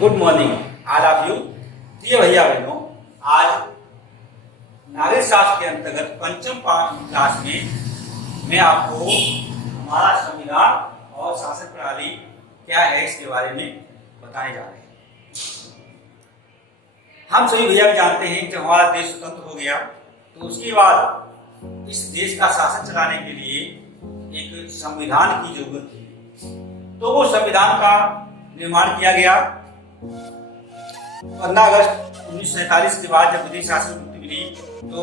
Good morning all of you. प्रिय भैया बहनों, आज नागरिक शास्त्र के अंतर्गत पंचम क्लास में मैं आपको हमारा संविधान और शासन प्रणाली क्या है इसके बारे में बताने जा रहे हैं। हम सभी भैया भी जानते हैं जब हमारा देश स्वतंत्र हो गया तो उसके बाद इस देश का शासन चलाने के लिए एक संविधान की जरूरत थी। तो वो संविधान का निर्माण किया गया 15 अगस्त 1947 के बाद जब ब्रिटिश शासन मुक्ति मिली तो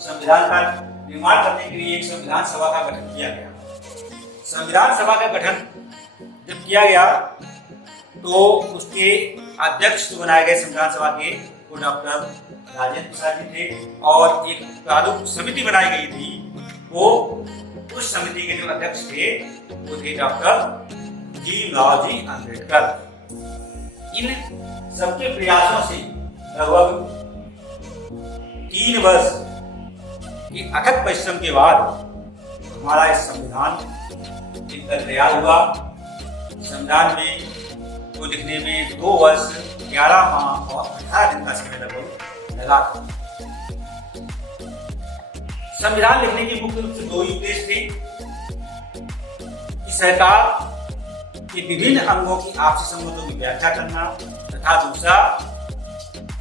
संविधान का निर्माण करने के लिए एक संविधान सभा का गठन किया गया। संविधान सभा का गठन जब किया गया तो उसके अध्यक्ष जो बनाए गए संविधान सभा के वो डॉक्टर राजेंद्र प्रसाद जी थे और एक प्रारूप समिति बनाई गई थी। वो उस समिति के जो अध्यक्ष थे वो थे डॉक्टर भीमराव जी अम्बेडकर। इन सबके प्रयासों से लगभग 3 वर्ष के अथक परिश्रम के बाद हमारा इस संविधान लिखकर तैयार हुआ। संविधान में को लिखने में 2 वर्ष 11 माह और 18 दिन का समय लगभग लगा था। संविधान लिखने के मुख्य रूप से 2 ही उद्देश्य थे कि सरकार के विभिन्न अंगों की आपसी संबंधों की व्याख्या करना तथा दूसरा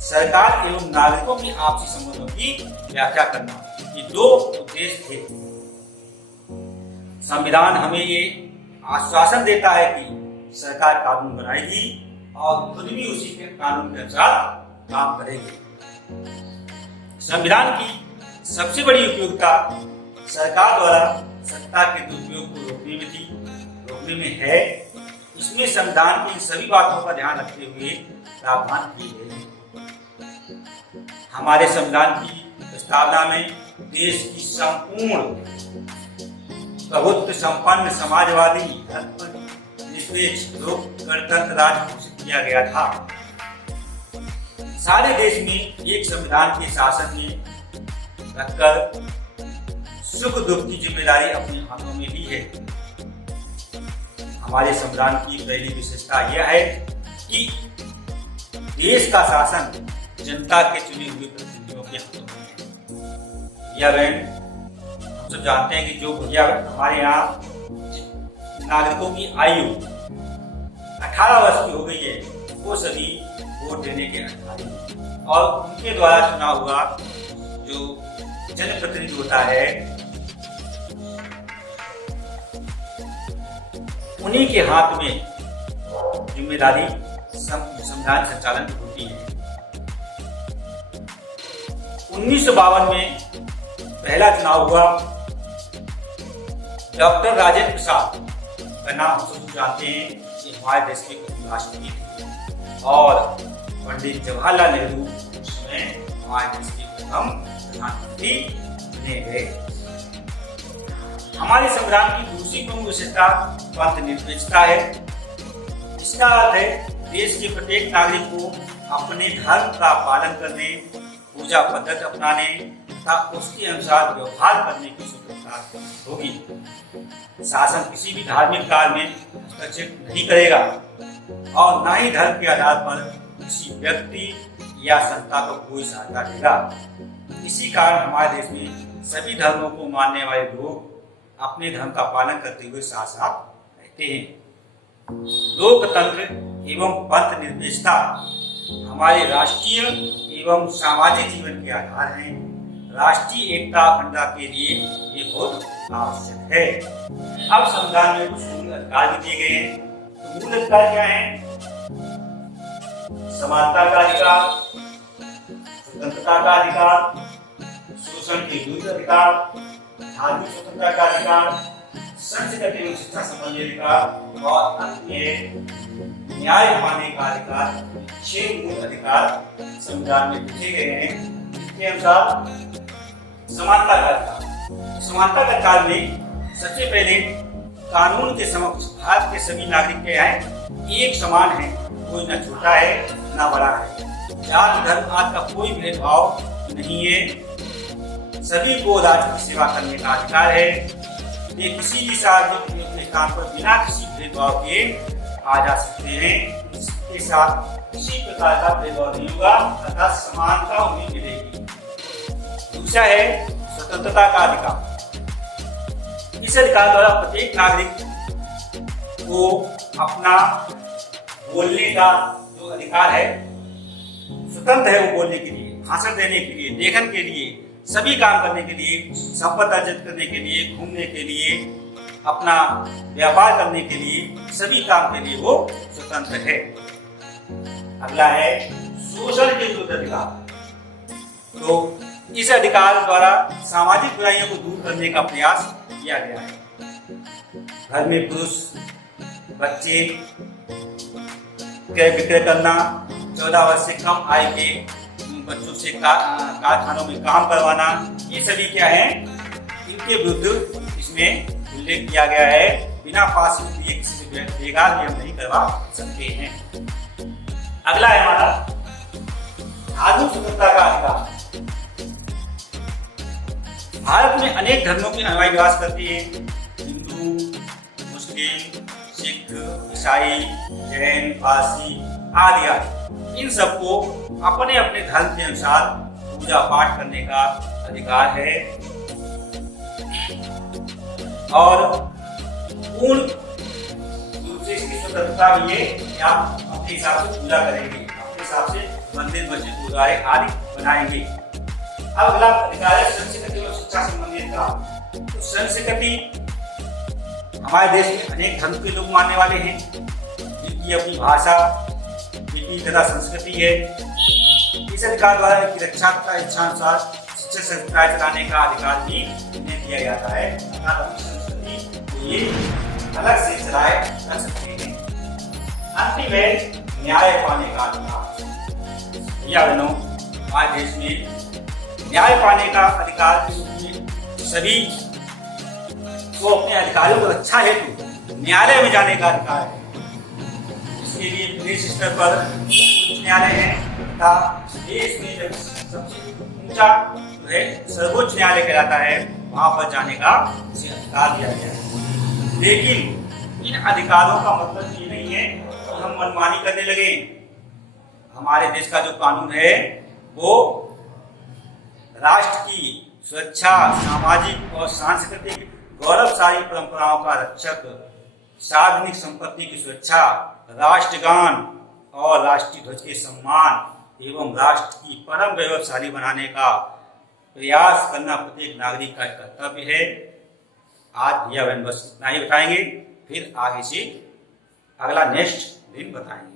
सरकार एवं नागरिकों की आपसी संबंधों की व्याख्या करना। ये 2 उद्देश्य थे। संविधान हमें ये आश्वासन देता है कि सरकार कानून बनाएगी और खुद भी उसी के कानून के अनुसार काम करेगी। संविधान की सबसे बड़ी उपयोगिता सरकार द्वारा सत्ता के दुरुपयोग को रोकने में है। इसमें संविधान की सभी बातों का ध्यान रखते हुए प्रावधान किए गए हैं। हमारे संविधान की प्रस्तावना में देश की संपूर्ण प्रभुत्व संपन्न समाजवादी धर्मनिरपेक्ष लोक गणतंत्र राज्य घोषित किया गया था। सारे देश में एक संविधान के शासन में रखकर सुख दुख की जिम्मेदारी अपने हाथों में ली है। हमारे संविधान की पहली विशेषता यह है कि देश का शासन जनता के चुने हुए प्रतिनिधियों के हाथों में है। यह बहन हम सब जानते हैं कि जो भैया हमारे यहाँ नागरिकों की आयु 18 वर्ष की हो गई है वो सभी वोट देने के अधिकारी और उनके द्वारा चुना हुआ जो जनप्रतिनिधि होता है उन्हीं के हाथ में जिम्मेदारी संविधान संचालन की होती है। 1952 में पहला चुनाव हुआ। डॉक्टर राजेंद्र प्रसाद का नाम हम सब जानते हैं कि हमारे देश के प्रथम राष्ट्रपति थे और पंडित जवाहरलाल नेहरू उसमें हमारे देश के प्रथम प्रधानमंत्री बने गए। हमारे संविधान की दूसरी प्रमुख विशेषता पंथ निरपेक्षता है। इसका अर्थ है देश के प्रत्येक नागरिक को अपने धर्म का पालन करने, पूजा पद्धति अपनाने तथा उसके अनुसार व्यवहार करने की स्वतंत्रता होगी। शासन किसी भी धार्मिक कार्य में हस्तक्षेप नहीं करेगा और न ही धर्म के आधार पर किसी व्यक्ति या संस्था को कोई सहायता देगा। इसी कारण हमारे देश में सभी धर्मों को मानने वाले लोग अपने धर्म का पालन करते हुए साथ साथ रहते हैं। लोकतंत्र एवं पंथ निरपेक्षता हमारे राष्ट्रीय एवं सामाजिक जीवन के आधार हैं। राष्ट्रीय एकता अखंडता के लिए ये बहुत आवश्यक है। अब संविधान में कुछ मूल अधिकार भी दिए गए हैं। तो मूल अधिकार क्या है? समानता का अधिकार, स्वतंत्रता का अधिकार, शोषण के विरुद्ध अधिकार, धार्मिक स्वतंत्रता का अधिकार, संस्कृत एवं शिक्षा संबंधी अधिकार और अंत में न्याय पाने का अधिकार। 6 मूल अधिकार संविधान में लिखे गए हैं। इसके अनुसार समानता का अधिकार। समानता के अधिकार में सबसे पहले कानून के समक्ष भारत के सभी नागरिक क्या हैं? एक समान है। कोई न छोटा है न बड़ा है। जाति धर्म आदि का कोई भेदभाव नहीं है। सभी को राज्य की सेवा करने का अधिकार है। ये किसी भी सार्वजनिक स्थान पर बिना किसी भेदभाव के आ जा सकते हैं। के साथ किसी प्रकार का भेदभाव नहीं होगा तथा समानता उन्हें मिलेगी। दूसरा है स्वतंत्रता का अधिकार। इस अधिकार द्वारा प्रत्येक नागरिक को अपना बोलने का जो अधिकार है, स्वतंत्र है वो बोलने के लिए, भाषण देने के लिए, लेखन के लिए, सभी काम करने के लिए, संपत्ति अर्जित करने के लिए, घूमने के लिए, अपना व्यापार करने के लिए, सभी काम के लिए वो स्वतंत्र है। अगला है शोषण के विरुद्ध अधिकार। तो इस अधिकार द्वारा सामाजिक बुराइयों को दूर करने का प्रयास किया गया है। घर में पुरुष बच्चे क्रय विक्रय करना, 14 वर्ष से कम आयु के बच्चों से कारखानों में काम करवाना, ये सभी क्या है, इनके विरुद्ध इसमें उल्लेख किया गया है। बिना पास किए किसी से बेकार भी हम नहीं करवा सकते हैं। अगला है हमारा धार्मिक स्वतंत्रता का अधिकार। भारत में अनेक धर्मों के अनुयायी निवास करते हैं। हिंदू, मुस्लिम, सिख, ईसाई, जैन, पारसी आदि आदि। इन सबको अपने अपने धर्म के अनुसार पूजा पाठ करने का अधिकार है और पूर्ण रूप से इसकी स्वतंत्रता भी है कि आप अपने हिसाब से पूजा करेंगे, अपने हिसाब से मंदिर मस्जिद गुरुद्वारे आदि बनाएंगे। अब अगला अधिकार है संस्कृति और शिक्षा संबंधित का। तो संस्कृति, हमारे देश में अनेक धर्म के लोग मानने वाले हैं जिनकी अपनी भाषा, लिपि तथा संस्कृति है। इस अधिकार द्वारा इनकी रक्षा तथा इच्छानुसार शिक्षण संस्थाएं चलाने का अधिकार भी इन्हें दिया जाता है। अपनी संस्कृति को ये अलग से चलाए रख सकते हैं। अंतिम है न्याय पाने का अधिकार। या बहनों, हमारे देश में न्याय पाने का अधिकार के रूप में सभी को अपने अधिकारों की रक्षा हेतु न्यायालय में जाने का अधिकार है। इसके लिए प्रदेश स्तर पर उच्च न्यायालय है तथा देश में सबसे ऊंचा जो है सर्वोच्च न्यायालय कहलाता है, वहां पर जाने का इसे अधिकार दिया गया है। लेकिन इन अधिकारों का मतलब ये नहीं है कि हम मनमानी करने लगे। हमारे देश का जो कानून है वो राष्ट्र की सुरक्षा, सामाजिक और सांस्कृतिक गौरवशाली परंपराओं का रक्षक, सार्वजनिक संपत्ति की सुरक्षा, राष्ट्रगान और राष्ट्रीय ध्वज के सम्मान एवं राष्ट्र की परम वैभवशाली बनाने का प्रयास करना प्रत्येक नागरिक का कर्तव्य है। आज भैया बहन बस इतना ही बताएंगे, फिर आगे से अगला नेक्स्ट दिन बताएंगे।